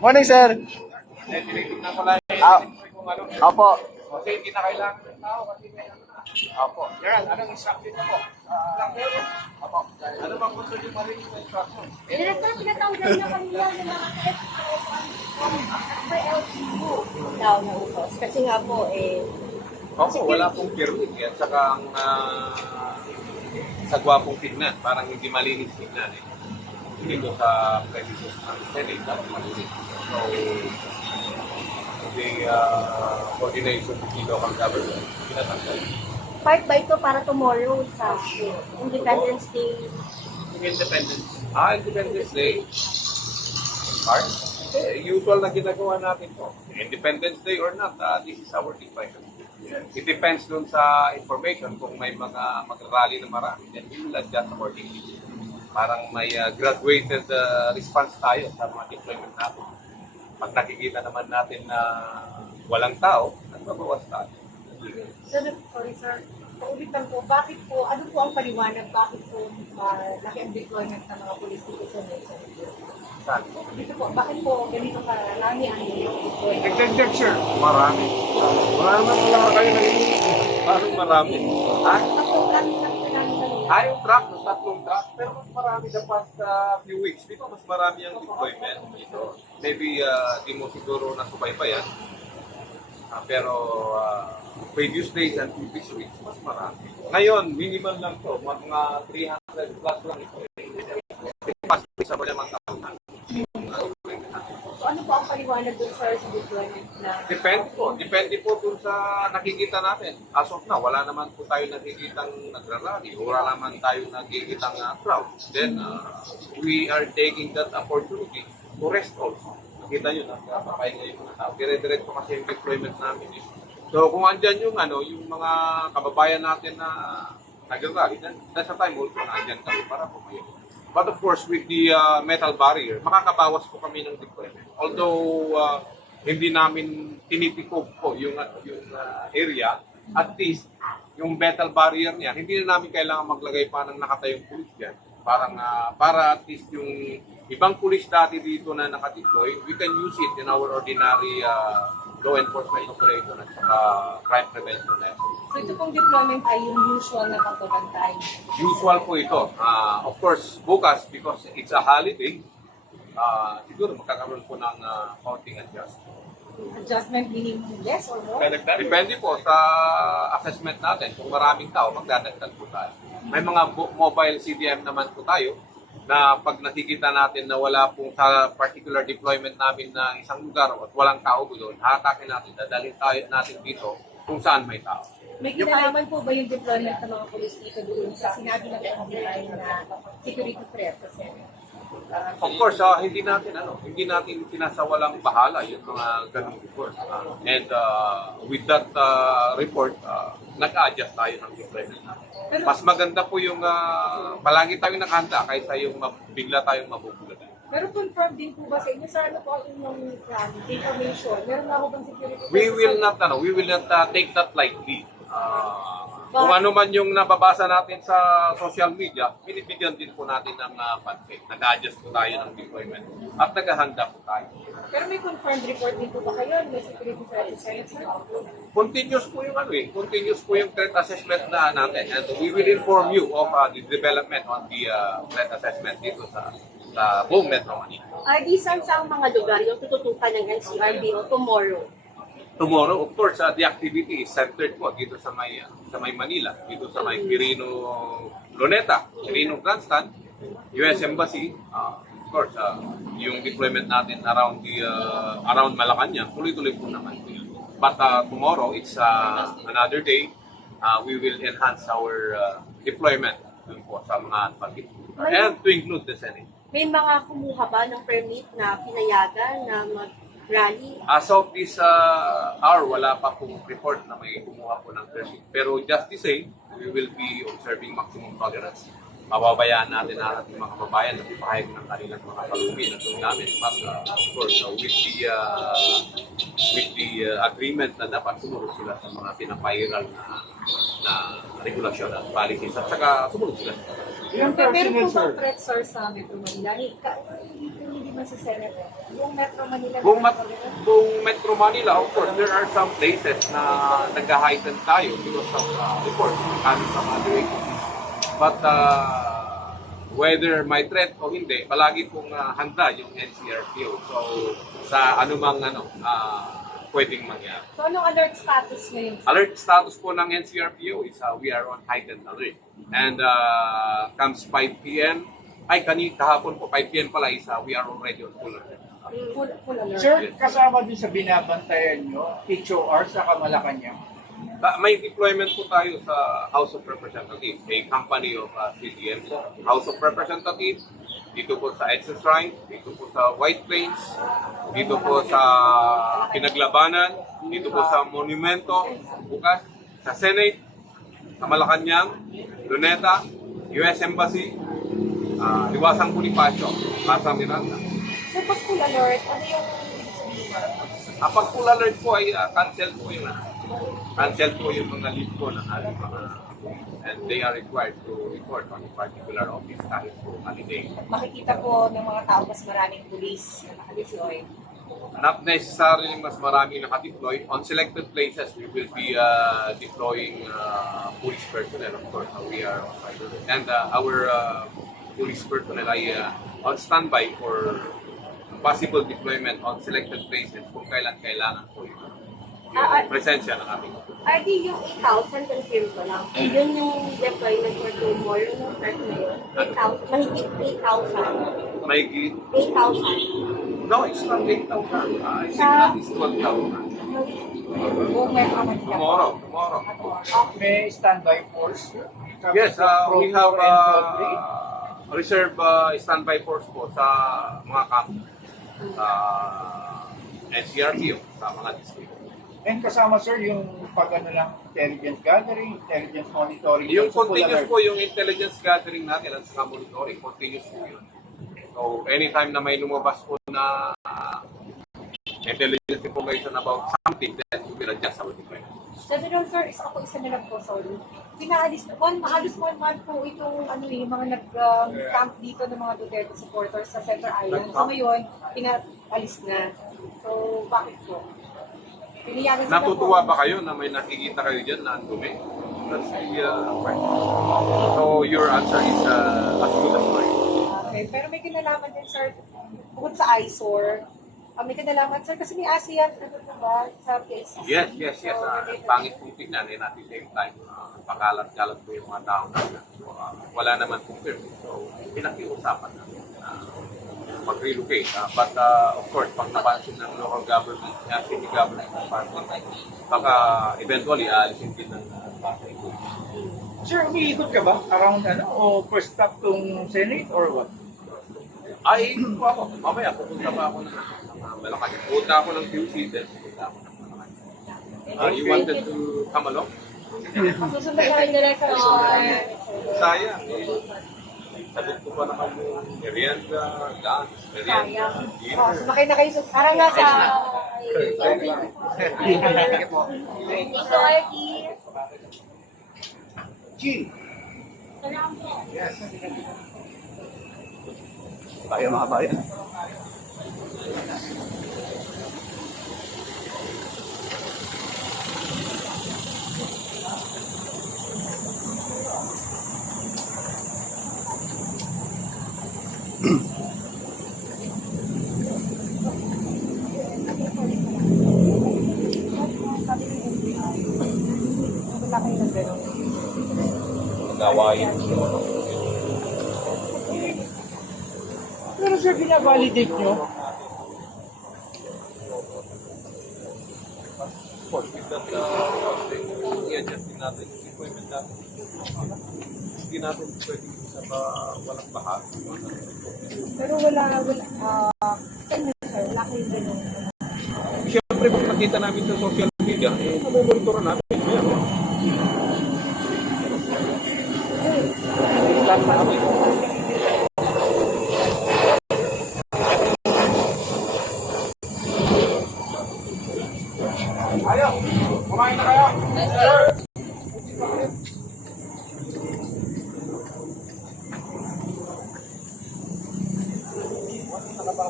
Morning, sir. Tinitignan ko lang kung ano. Opo. Kasi hindi na kailangan ng tao kasi may Opo. Gerald, anong instruction na po? Opo. Ano bang gusto niyo marinig na instruction? Director, pinatawag niyo kanina ng mga LGU daw na utos. Kasi nga po, Opo, wala pong permit at saka ang sa gwapong tignan. Parang hindi malinis tignan eh. Dito sa premises ng Senate, dapat malinis. So, the coordination with the local government, pinatanggal. part ba ito para tomorrow sa Independence Day? Independence Day. Part? Usual na ginagawa natin po. Independence Day or not, this is our deployment. It depends dun sa information kung may mga mag-rally na marami, then we will adjust accordingly. Parang may graduated response tayo sa mga deployment natin. Pag nakikita naman natin na walang tao, nagbabawas tayo. Sorry sir, paulit lang po, bakit po, ano po ang paliwanag, bakit po laki ang deployment ng mga police dito sa Nelson? Saan? Dito po, bakit po ganito karami ang deployment? Executive sir, marami. Wala kayo nalilinig. Parang marami. Ha? Yung truck, no? Tatlong truck. Pero mas marami the past few weeks. Dito mas marami ang deployment. So, maybe di mo siguro nasubaybayan. Pero previous days and previous weeks, mas marami. Ngayon, minimal lang to. Mga 300 plus lang ito. Pas sa mga taon. So ano po ang paliwanag dun sir sa deployment na? Depende po dun sa nakikita natin. As of now, wala naman po tayo nakikitang nagrarally. Wala naman tayo nakikitang crowd. Then, we are taking that opportunity to rest also. Nakita nyo, nagpapahinga yung mga tao. Dire-diretso kasi yung deployment namin. So, kung andyan yung mga kababayan natin na nagrarally, then that's a time also na andyan kami para po kayo. But of course, with the metal barrier, makakabawas po kami ng deployment. Although hindi namin tinitikob po yung area, at least yung metal barrier niya, hindi na namin kailangan maglagay pa ng nakatayong pulis dyan. Para at least yung ibang pulis dati dito na nakadeploy, we can use it in our ordinary law enforcement operation at saka crime prevention effort. So ito pong deployment ay yung usual na pagbabantay. Usual po ito. Of course, bukas, because it's a holiday, siguro magkakaroon po ng counting adjustment. Adjustment meaning less or more? Depende po sa assessment natin. Kung maraming tao, magdadagdag po tayo. May mga mobile CDM naman po tayo na pag nakikita natin na wala pong sa particular deployment namin na isang lugar at walang tao doon, hatakin natin, dadalhin tayo natin dito kung saan may tao. May kinalaman po ba yung deployment ng mga police dito doon sa sinabi ng FBI na security threat sa Senate? Of course, hindi natin sinasawalang bahala yung mga ganung report. And with that report, nag-adjust tayo ng deployment natin. Mas maganda po yung palagi tayong nakahanda kaysa yung bigla tayong mabubulatan. Pero confirm din po ba sa inyo, sir, ano po ang inyong information? Meron nga po bang security threat? We will not take that lightly. Kung ano man yung nababasa natin sa social media, binibigyan din po natin ng pansin. Nag-adjust po tayo ng deployment at naghahanda po tayo. Pero may confirmed report din po ba kayo? May security threat sa Senate, sir? Continuous po yung continuous po yung threat assessment na natin. And we will inform you of the development on the threat assessment dito sa buong Metro Manila. Saan sa mga lugar yung tututukan ng NCRBO tomorrow? Tomorrow, of course, the activity is centered po dito sa may Manila, dito sa may Quirino Luneta, Quirino Grandstand, US Embassy. Of course, yung deployment natin around Malacanang, tuloy-tuloy po naman. But tomorrow, it's another day. We will enhance our deployment dun po sa mga pagkit. And to include the Senate. May mga kumuha ba ng permit na pinayagan na mag-rally? As of this hour, wala pa pong report na may kumuha po ng permit. Pero just the same, we will be observing maximum tolerance. Mababayaan natin ang ating mga kababayan na ipahayag ng kanilang mga kalumin at namin. But of course, with the agreement na dapat sumunod sila sa mga pinapairal na regulasyon at policies at saka sumunod sila sa Meron po ba threat, sir, sa Metro Manila? Hindi naman sa Senate, buong Metro Manila. Buong Metro Manila, of course, there are some places na nag-heighten tayo because of reports coming from other agencies. But whether may threat o hindi, palagi pong handa yung NCRPO. So, sa anumang pwedeng mangyari. So, anong alert status ngayon? Alert status po ng NCRPO is we are on heightened alert. And comes 5 p.m., kahapon po, 5 p.m. pala is we are already on full alert. Full alert. Sir, kasama din sa binabantayan nyo, HOR sa Malacanang. May deployment po tayo sa House of Representatives, a company of CDM. House of Representatives, dito po sa EDSA Shrine, dito po sa White Plains, dito po sa Pinaglabanan, dito po sa Monumento, bukas, sa Senate, sa Malacanang, Luneta, US Embassy, Liwasang Bonifacio, Casa Miranda. So, pag full alert, ano yung ibig sabihin? Pag full alert po ay cancel po yung mga lead po ng ating mga and they are required to report on a particular office kahit po holiday. Makikita po ng mga tao mas maraming pulis na nakadeploy. Not necessarily mas marami nakadeploy. On selected places, we will be deploying police personnel, of course. We are on fire. And our police personnel ay on standby for possible deployment on selected places kung kailan kailangan po yung presensya ng ating RD, yung 8,000, confirm ko lang. Yun yung deployment for tomorrow, yung first na yun. 8,000, mahigit 8,000. may 8,000. No, it's not 8,000. I think that is 12,000. Buong Metro Manila. Tomorrow. May standby force. Yes, we have reserve standby force po sa mga camp, sa NCRPO, sa mga district. And kasama sir yung lang intelligence gathering, intelligence monitoring. Yung so full continuous alert. po yung intelligence gathering natin at saka monitoring, continuous po yun. So, anytime na may lumabas po na intelligence information about something, then we will adjust our deployment. General sir, isa na lang po, sorry. Pinaalis na, halos 1 month po itong yung mga nag-camp dito ng mga Duterte supporters sa Center Island. So ngayon, pinaalis na. So, bakit po? Piniyagan sila Natutuwa po. ba kayo na may nakikita kayo dyan na ang dumi? That's the point. So, your answer is as good as mine. Okay, pero may kinalaman din sir, bukod sa eyesore, may kinalaman sir, kasi may ASEAN, ba, sa PSC. Yes. Pangit po tignan and at the same time, pakalat-kalat po yung mga tao natin. So, wala naman po permit. So, pinakiusapan natin mag-relocate. But of course, pag napansin ng local government, city government department, baka eventually alisin din ng Pasay. Sir, umiikot ka ba around o first stop tong Senate or what? Ay, ikot po ako. Mamaya, pupunta pa ako ng Malacanang. Pupunta ako ng QC, then pupunta ako ng Malacanang. You wanted to come along? Masusunod na rin nila sa Sayang. Sagot ko pa naman yung merienda, lunch, merienda, dinner. sumakay na kayo sa parang nasa Ito, RD. Chill. Yes. Tayo mga bayan. wala kayo ng gano'n. Gawain. Pero sir, binavalidate nyo? Of course, with that, i-adjust din natin yung equipment natin. Hindi natin pwedeng sa walang bahag. Pero wala kayong gano'n. Siyempre, pag nakita namin sa social media, mabumonitoran natin. Start na kami. Ayo, kumain na kayo. Sir.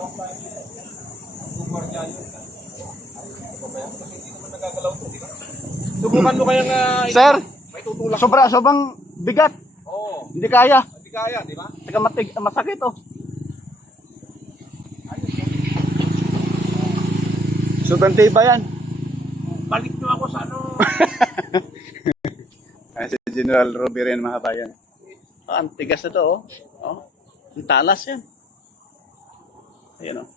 Tawag tayo. Gumardian yun. Kasi hindi naman nagagalaw to, di ba? Subukan mo kayang Sir, may tutulak. sobrang bigat. Oo. Hindi kaya. Hindi kaya, di ba? Teka, masakit oh. Sobrang tiba yan. Balik nyo ako sa ano. Ay, si General Ruby rin, mga bayan. Oh, ang tigas na to, oh. Oh, ang talas yan. Ayan, oh.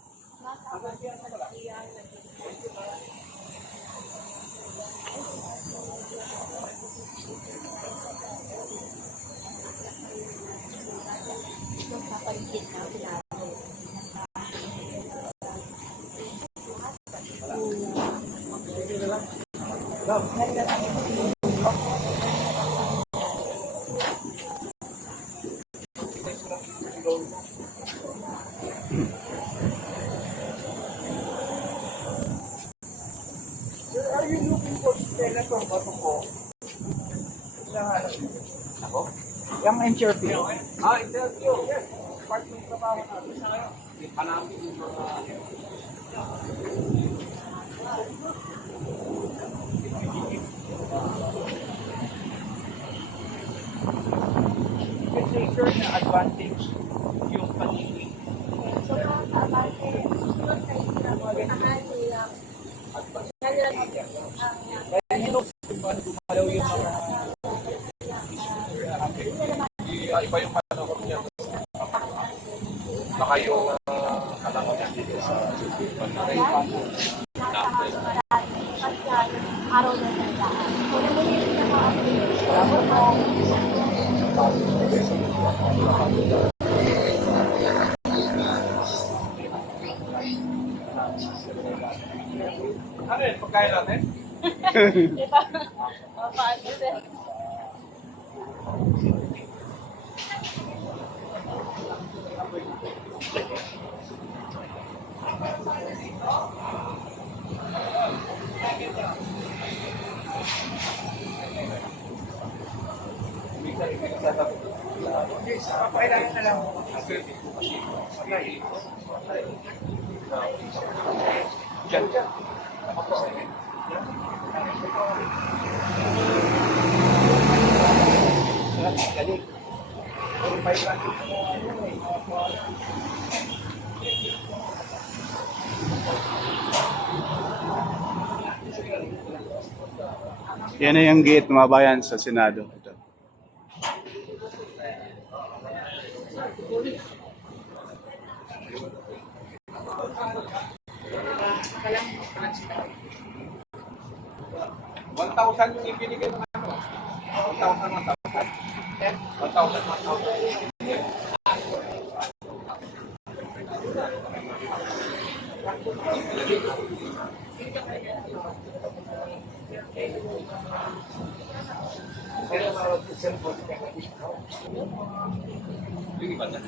Sir, are you looking for senator ba ito po? Ako? Yung interview. Interview. Yes. Part ng trabaho natin. Hanapin yung mga... Kasi sir, na advantage yung paningin. So, nakakabate, sunod sa isang tahan nilang Kaya nyo, paano gumalaw yung mga Iba yung panahon niya. Baka yung alangan niya dito sa araw na nandaan. So, namulit na mga Ano yun? Pagkain natin? paano sir? papailayan na lang. Diyan, diyan. Galing. Yan na yung gate, mga bayan, sa Senado. Ito. $1,000 yung ibinigay ng ano? 1,000. 1,000. Yung iba na.